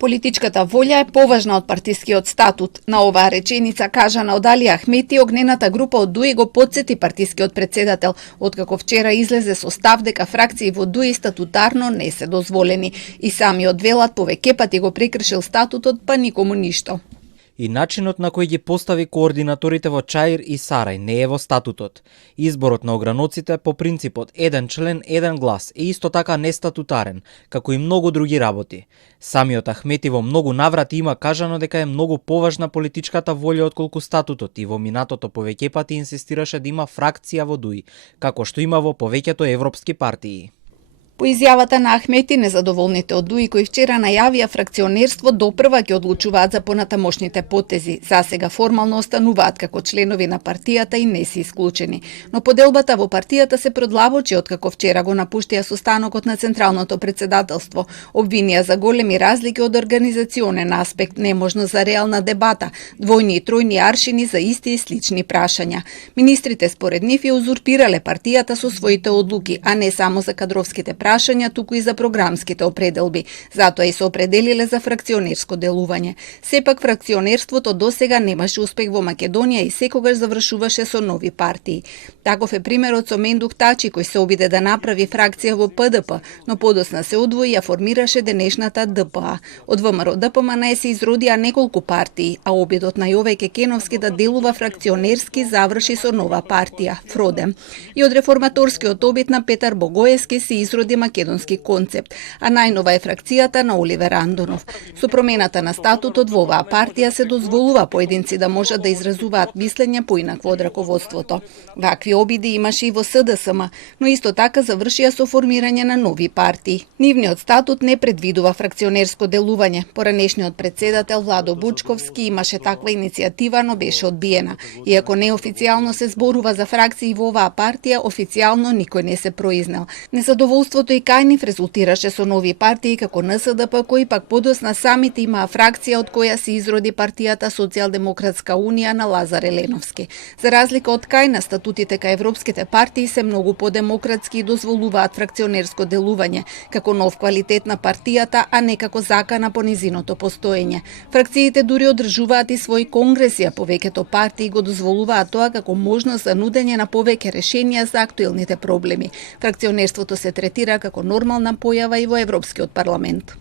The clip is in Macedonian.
Политичката волја е поважна од партискиот статут. На оваа реченица кажана од Али Ахмети, огнената група од ДУИ го потсети партискиот председател, откако вчера излезе со став дека фракции во ДУИ статутарно не се дозволени. И самиот велат повеќе пати го прекршил статутот, па никому ништо. И начинот на кој ги постави координаторите во Чаир и Сарај не е во статутот. Изборот на ограноците по принципот еден член, еден глас е исто така нестатутарен, како и многу други работи. Самиот Ахмети во многу наврати има кажано дека е многу поважна политичката волја отколку статутот и во минатото повеќе пати инсистираше да има фракција во ДУИ, како што има во повеќето европски партии. По изјавата на Ахмети, незадоволните од ДУИ кои вчера најавија фракционерство допрва ќе одлучуваат за понатамошните потези. Засега формално остануваат како членови на партијата и не се исклучени. Но поделбата во партијата се продлабочи откако вчера го напуштија состанокот на Централното председателство. Обвинија за големи разлики од организационен аспект, неможност за реална дебата, двојни и тројни аршини за исти и слични прашања. Министрите според нив ја узурпирале партијата со своите одлуки, а не само за кадровските прашања, туку и за програмските определби. Затоа и се определиле за фракционерско делување. Сепак фракционерството досега немаше успех во Македонија и секогаш завршуваше со нови партии. Таков е примерот со Мендух Тачи, кој се обиде да направи фракција во ПДП, но подосна се одвои и ја формираше денешната ДПА. Од ВМРО ДПМН се изродија неколку партии, а обидот на Јовеј Кекеновски да делува фракционерски заврши со нова партија, ФРОДЕМ. И од реформаторскиот обид на Петар Богоевски се изроди македонски концепт, а најнова е фракцијата на Оливер Андонов. Со промената на статутот во оваа партија се дозволува поединци да можат да изразуваат мислење поинакво од раководството. Вакви обиди имаше и во СДСМ, но исто така завршија со формирање на нови партии. Нивниот статут не предвидува фракционерско делување. Поранешниот председател Владо Бучковски имаше таква иницијатива, но беше одбиена. Иако неофицијално се зборува за фракции во оваа партија, официјално никој не се произнел. Незадоволството и кај нив резултираше со нови партии како НСДП, кои пак подосна самите имаа фракција од која се изроди партијата Социјалдемократска унија на Лазар Еленовски. За разлика од кај на статутите кај европските партии се многу подемократски и дозволуваат фракционерско делување, како нов квалитет на партијата, а не како закана по низиното постоење. Фракциите дури одржуваат и своји конгреси, а повеќето партии го дозволуваат тоа како можност за нудење на повеќе решенија за актуелните проблеми. Фракционерството се третира како нормална појава и во Европскиот парламент.